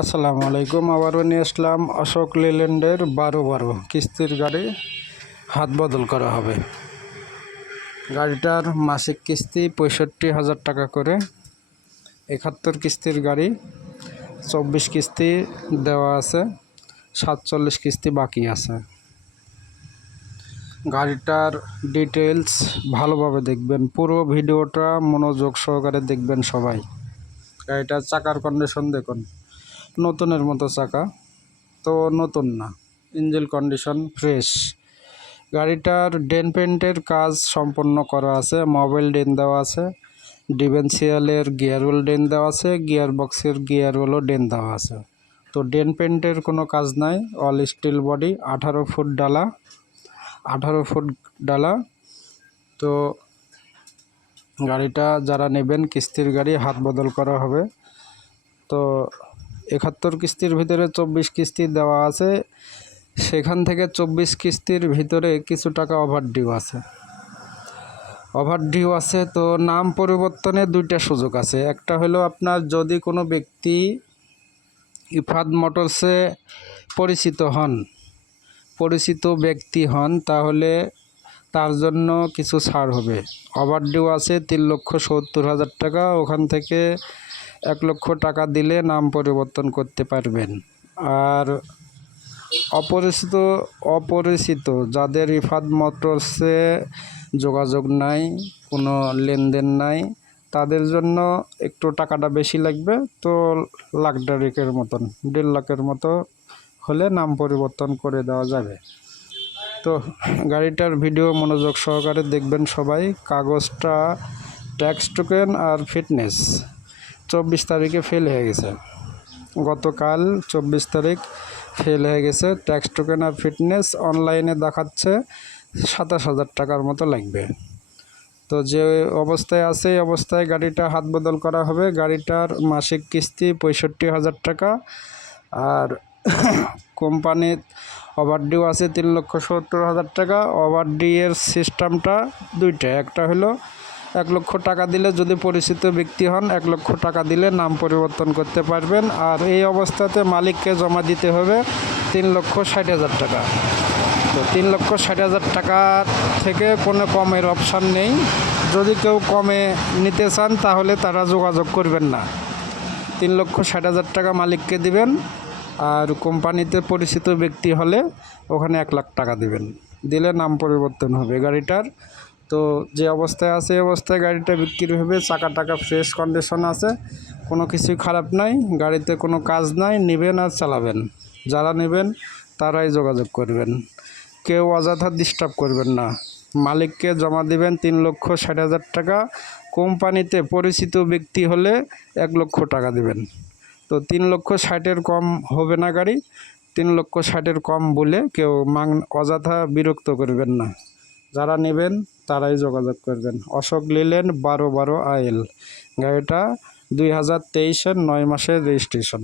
আসসালামু আলাইকুম। আবারও নিয়ে আসলাম অশোক লেল্যান্ডের 12 কিস্তির গাড়ি হাত বদল করা হবে। গাড়িটার মাসিক কিস্তি 65,000 টাকা করে। 71 কিস্তির গাড়ি, 24 কিস্তি দেওয়া আছে, 47 কিস্তি বাকি আছে। গাড়িটার ডিটেলস ভালোভাবে দেখবেন, পুরো ভিডিওটা মনোযোগ সহকারে দেখবেন সবাই। গাড়িটার চাকার কন্ডিশন দেখুন, নতুনের মতো চাকা, তো নতুন না, ইঞ্জিন কন্ডিশন ফ্রেশ। গাড়িটার ডেন পেন্টের কাজ সম্পন্ন করা আছে, মোবাইল ডেন দেওয়া আছে, ডিফারেন্সিয়ালের গিয়ার ওয়েল ডেন দেওয়া আছে, গিয়ার বক্সের গিয়ার ওয়েলও ডেন দেওয়া আছে। তো ডেন পেন্টের কোনো কাজ নাই, অল স্টিল বডি, 18 ফুট ডালা, 18 ফুট ডালা। তো গাড়িটা যারা নেবেন, কিস্তির গাড়ি হাত বদল করা হবে। তো 71 কিস্তির ভিতরে 24 কিস্তি দেওয়া আছে, সেখান থেকে 24 কিস্তির ভিতরে কিছু টাকা ওভারডিউ আছে। তো নাম পরিবর্তনে দুইটা সুযোগ আছে। একটা হলো আপনার যদি কোনো ব্যক্তি ইফাদ মোটরসে পরিচিত ব্যক্তি হন, তাহলে তার জন্য কিছু ছাড় হবে। ওভারডিউ আছে 3,70,000 টাকা, ওখান থেকে 1 লক্ষ টাকা দিলে নাম পরিবর্তন করতে পারবেন। আর অপরিচিত যাদের ইফাদ মোটরসে যোগাযোগ নাই, কোনো লেনদেন নাই, তাদের জন্য একটু টাকাটা বেশি লাগবে। তো লাখটারিকের মতন 1.5 লাখের মতো হলে নাম পরিবর্তন করে দেওয়া যাবে। তো গাড়িটার ভিডিও মনোযোগ সহকারে দেখবেন সবাই। কাগজটা ট্যাক্স টোকেন আর ফিটনেস 24 তারিখে ফেল হয়ে গেছে, গতকাল 24 তারিখ ফেল হয়ে গেছে। ট্যাক্স টোকেন আর ফিটনেস অনলাইনে দেখাচ্ছে 27,000 টাকার মতো লাগবে। তো যে অবস্থায় আছে এই অবস্থায় গাড়িটা হাত বদল করা হবে। গাড়িটার মাসিক কিস্তি 65,000 টাকা, আর কোম্পানির ওভারডিউ আছে 3,70,000 টাকা। ওভারডিউয়ের সিস্টেমটা দুইটা, একটা হলো 1 লক্ষ টাকা দিলে, যদি পরিচিত ব্যক্তি হন 1 লক্ষ টাকা দিলে নাম পরিবর্তন করতে পারবেন। আর এই অবস্থাতে মালিককে জমা দিতে হবে 3,60,000 টাকা। তো 3,60,000 টাকা থেকে কোনো কমের অপশান নেই। যদি কেউ কমে নিতে চান তাহলে তারা যোগাযোগ করবেন না। 3,60,000 টাকা মালিককে দিবেন, আর কোম্পানিতে পরিচিত ব্যক্তি হলে ওখানে 1 লাখ টাকা দিবেন, দিলে নাম পরিবর্তন হবে গাড়িটার। তো যে অবস্থায় আছে এই অবস্থায় গাড়িটা বিক্রি হবে। চাকা টাকা ফ্রেশ কন্ডিশন আছে, কোনো কিছুই খারাপ নাই, গাড়িতে কোনো কাজ নাই। নেবেন আর চালাবেন, যারা নেবেন তারাই যোগাযোগ করবেন, কেউ অযথা ডিস্টার্ব করবেন না। মালিককে জমা দিবেন 3,60,000 টাকা, কোম্পানিতে পরিচিত ব্যক্তি হলে 1 লক্ষ টাকা দিবেন। তো 3,60,000-এর কম হবে না গাড়ি। 3,60,000-এর কম বলে কেউ অযথা বিরক্ত করবেন না। যারা নেবেন তারাই যোগাযোগ করবেন। অশোক লেল্যান্ড 12 AL, গাড়িটা 2023-এর 9 মাসের রেজিস্ট্রেশন।